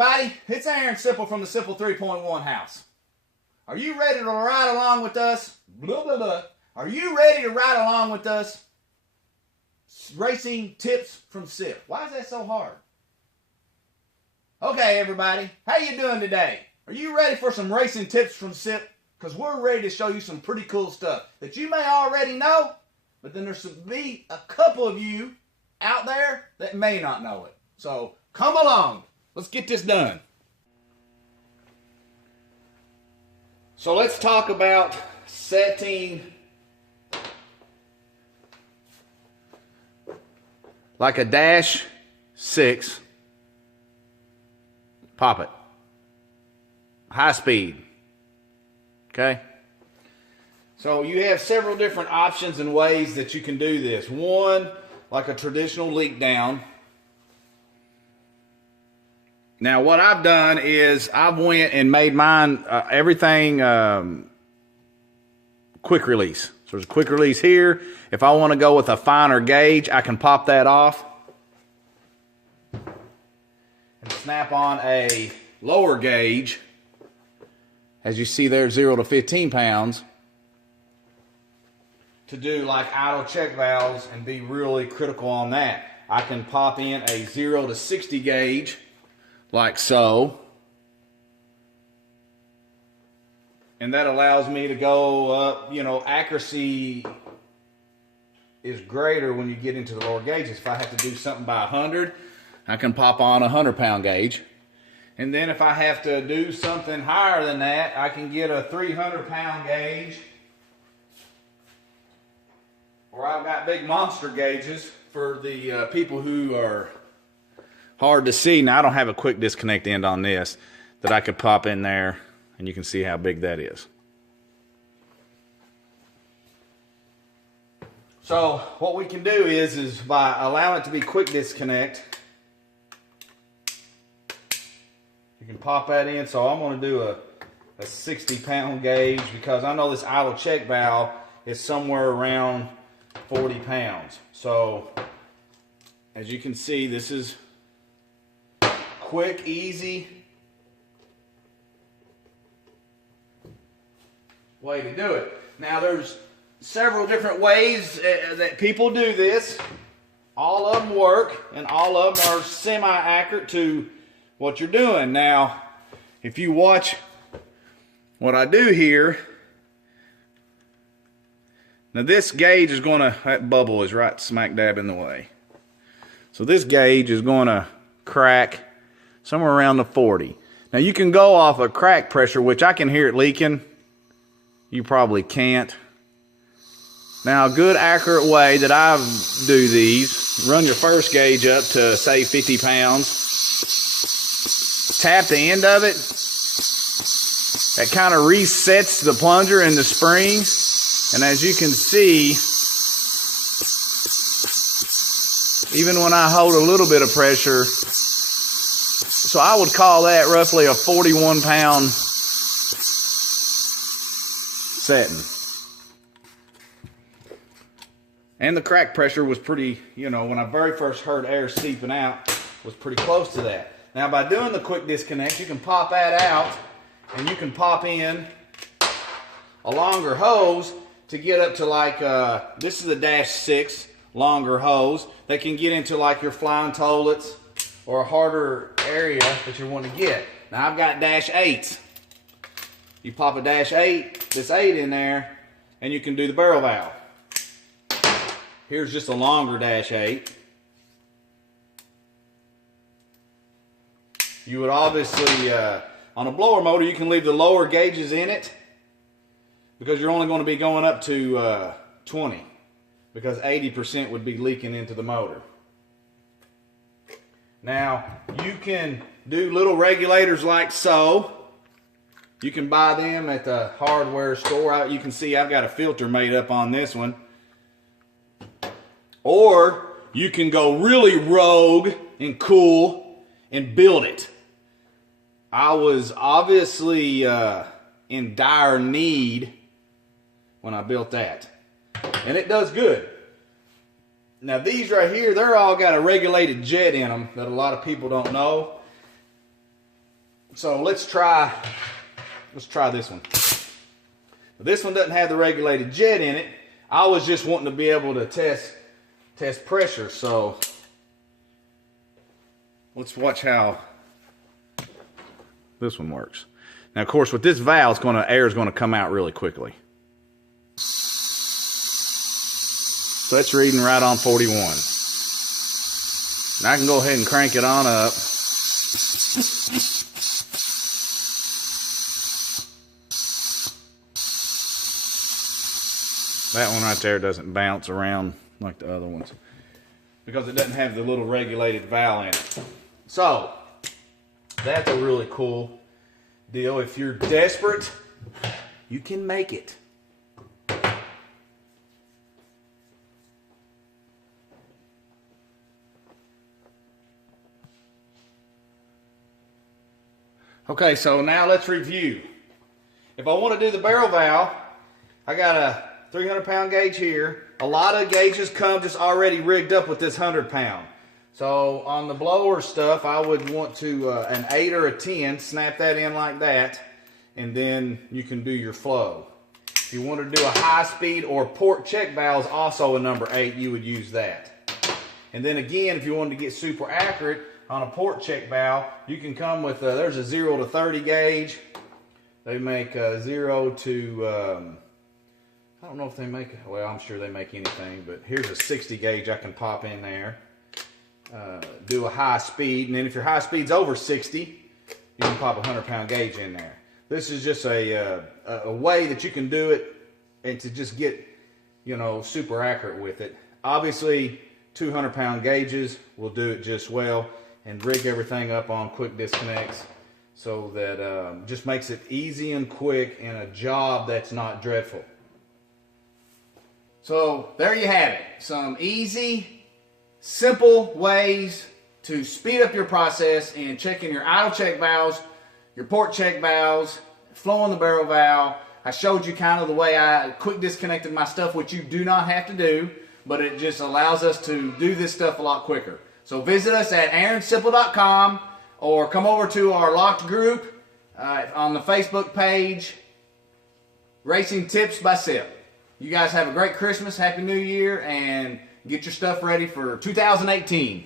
everybody, it's Aaron Simple from the Simple 3.1 house. Are you ready to ride along with us? Blah, blah, blah. Are you ready to ride along with us? Racing tips from SIP. Why is that so hard? Okay, everybody, how you doing today? Are you ready for some racing tips from SIP? Because we're ready to show you some pretty cool stuff that you may already know, but then there's be a couple of you out there that may not know it. So come along. Let's get this done. So let's talk about setting like a -6 poppet. High speed. Okay? So you have several different options and ways that you can do this. One, like a traditional leak down. Now what I've done is I've went and made mine everything quick release. So there's a quick release here. If I want to go with a finer gauge, I can pop that off and snap on a lower gauge. As you see there, 0 to 15 pounds, to do like idle check valves and be really critical on that. I can pop in a 0 to 60 gauge like so, and that allows me to go up. You know, accuracy is greater when you get into the lower gauges. If I have to do something by 100, I can pop on a 100-pound gauge. And then if I have to do something higher than that, I can get a 300-pound gauge. Or I've got big monster gauges for the people who are hard to see. Now I don't have a quick disconnect end on this that I could pop in there, and you can see how big that is. So what we can do is by allowing it to be quick disconnect, you can pop that in. So I'm going to do a 60-pound gauge because I know this idle check valve is somewhere around 40 pounds. So as you can see, this is quick, easy way to do it. Now there's several different ways that people do this. All of them work and all of them are semi-accurate to what you're doing. Now if you watch what I do here, now this gauge is going to, that bubble is right smack dab in the way. So this gauge is going to crack somewhere around the 40. Now you can go off of crack pressure, which I can hear it leaking. You probably can't. Now a good accurate way that I do these, run your first gauge up to say 50 pounds. Tap the end of it. That kind of resets the plunger and the spring. And as you can see, even when I hold a little bit of pressure, so I would call that roughly a 41-pound setting. And the crack pressure was pretty, you know, when I very first heard air seeping out, was pretty close to that. Now by doing the quick disconnect, you can pop that out and you can pop in a longer hose to get up to like, this is a -6 longer hose that can get into like your flying toilets or a harder area that you want to get. Now I've got -8s. You pop a -8, this 8 in there, and you can do the barrel valve. Here's just a longer -8. You would obviously, on a blower motor, you can leave the lower gauges in it because you're only going to be going up to 20 because 80% would be leaking into the motor. Now, you can do little regulators like so. You can buy them at the hardware store. You can see I've got a filter made up on this one. Or you can go really rogue and cool and build it. I was obviously in dire need when I built that. And it does good. Now these right here, they're all got a regulated jet in them that a lot of people don't know. So let's try this one. This one doesn't have the regulated jet in it. I was just wanting to be able to test pressure, so let's watch how this one works. Now, of course, with this valve, air is going to come out really quickly. So that's reading right on 41. Now I can go ahead and crank it on up. That one right there doesn't bounce around like the other ones because it doesn't have the little regulated valve in it. So that's a really cool deal. If you're desperate, you can make it. Okay, so now let's review. If I want to do the barrel valve, I got a 300-pound gauge here. A lot of gauges come just already rigged up with this 100-pound. So on the blower stuff, I would want to an 8 or a 10, snap that in like that, and then you can do your flow. If you want to do a high speed or port check valves, also a number 8, you would use that. And then again, if you wanted to get super accurate on a port check valve, you can come with, there's a 0 to 30 gauge. They make 0 to, I don't know if they make, well, I'm sure they make anything, but here's a 60 gauge I can pop in there. Do a high speed, and then if your high speed's over 60, you can pop a 100-pound gauge in there. This is just a way that you can do it and to just get, you know, super accurate with it. Obviously, 200-pound gauges will do it just well, and rig everything up on quick disconnects so that just makes it easy and quick in a job that's not dreadful. So there you have it. Some easy, simple ways to speed up your process in checking your idle check valves, your port check valves, flowing the barrel valve. I showed you kind of the way I quick disconnected my stuff, which you do not have to do, but it just allows us to do this stuff a lot quicker. So visit us at aaronsimple.com or come over to our locked group on the Facebook page, Racing Tips by Sip. You guys have a great Christmas, Happy New Year, and get your stuff ready for 2018.